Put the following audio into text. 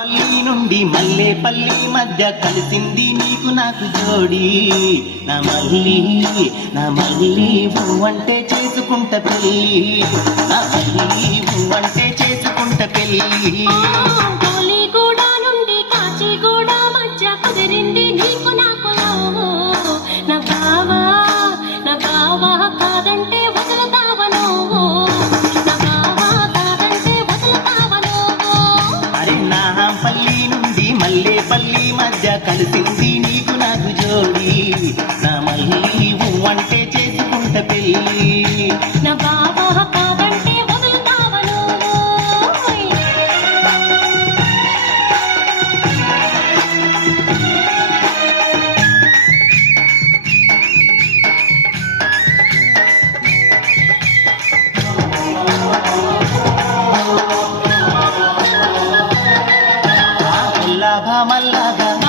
పల్లి నుండి మల్లేపల్లి మధ్య కలిసింది నీకు నాకు జోడి నా మల్లి అంటే చేసుకుంట పెళ్ళి నా మల్లి అంటే చేసుకుంట పెళ్ళి గోలిగూడ నుండి కాచిగూడ మధ్య కుదిరింది నీకు నాకు నా బావా కాదంటే వదులుతావా నువ్వు నా బావా కాదంటే వదులుతావా నువ్వు అరే నా పల్లి నుండి మల్లేపల్లి మధ్య కలిసింది నీకు నాకు జోడి నా మల్లి అంటే చేసుకుంట పెళ్ళి నా బావా కాదంటే వదులుతావా నువ్వు మల్లాగా